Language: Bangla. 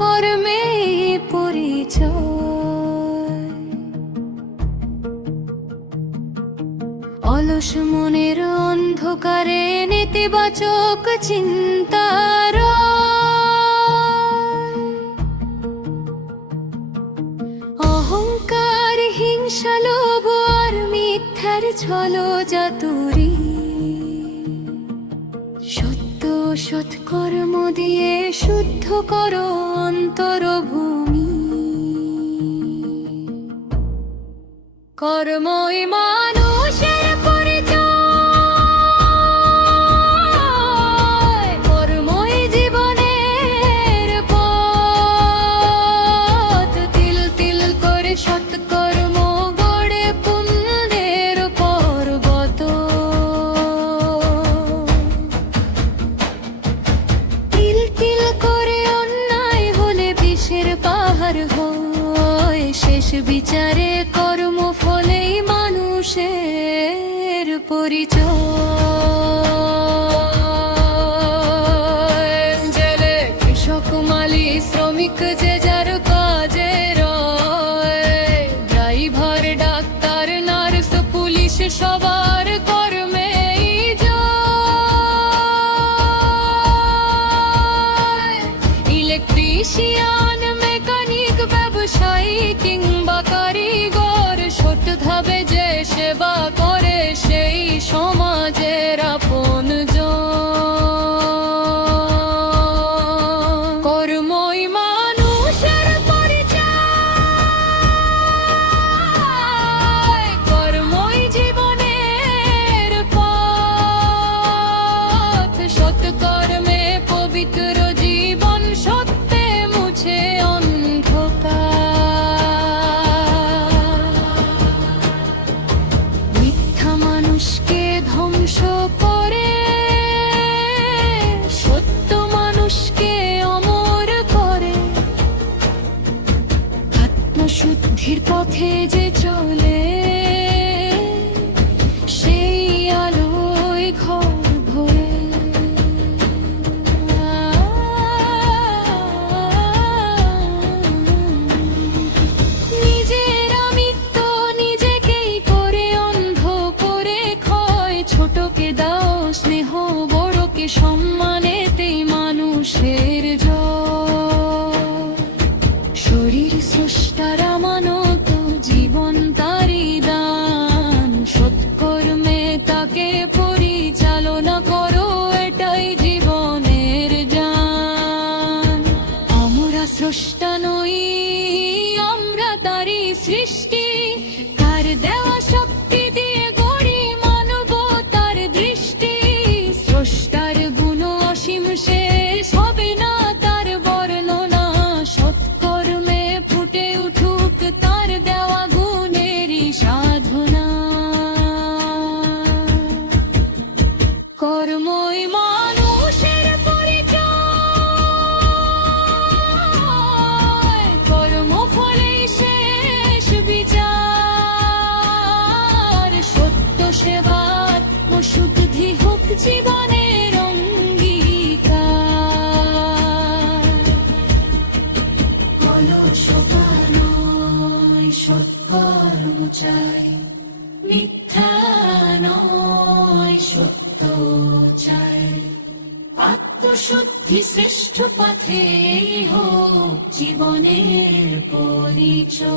কর্মে পরিচয়। অলস মনের অন্ধকারে নেতিবাচক চিন্তার অহংকার, হিংসা, লোভ আর মিথ্যার ছলচাতুরী। সত্য সৎকর্ম দিয়ে শুদ্ধ করো অন্তরভূমি। কর্মই মানুষের পরিচয়, কর্মই জীবনের পথ। তিল তিল করে সৎকর্ম গড়ে পুণ্যের পর্বত। তিল তিল করে অন্যায় হলে বিষের পাহাড় হয়। শেষ বিচারে কর্ম ফলেই মানুষের পরিচয়। জেলে কৃষক, মালি, শ্রমিক যে যার কাজে রয়। ড্রাইভার, ডাক্তার, নার্স, পুলিশ সবার কর্মেই জয়। ইলেকট্রিশিয়ান, মেকানিক, ব্যবসায়ী কিংবা কারিগর, সৎভাবে যে সেবা করে সেই সমাজের আপনজন। কর্মই মানুষের পরিচয়, কর্মই জীবনের পথ। সৎকর্মে পবিত্র জীবন, সত্যে মুছে অন্ধকার। মিথ্যা মানুষকে ধ্বংস করে, সত্য মানুষকে অমর করে। আত্মশুদ্ধির পথে যে চলে, সেই আলোয় ঘর ভরে। নিজের আমিত্ব নিজেকেই করে অন্ধ করে ক্ষয়। ছোটকে দাও স্নেহ, বড়কে সম্মানেতেই মানুষের জয়। শরীর স্রষ্টার আমানত, জীবন তারই দান। সৎকর্মে তাকে পরিচালনা করো, এটাই জীবনের জান। আমরা স্রষ্টা নই, আমরা তারই সৃষ্টি। তার দেওয়া শক্তি দিয়ে গড়ি মানবতার দৃষ্টি। স্রষ্টার গুণ অসীম, শেষ হবে না তার বর্ণনা। সৎকর্মে ফুটে উঠুক তার দেওয়া গুণেরই সাধনা। কর্মই মানুষের পরিচয়, কর্ম ফলেই শেষ বিচার। সত্য সেবা, আত্মশুদ্ধি হোক জীবনের অঙ্গীকার। অলসতা নয়, সৎকর্ম চাই। মিথ্যা নয়, সত্য চাই। আত্মশুদ্ধি শ্রেষ্ঠ পথে হোক জীবনের পরিচয়।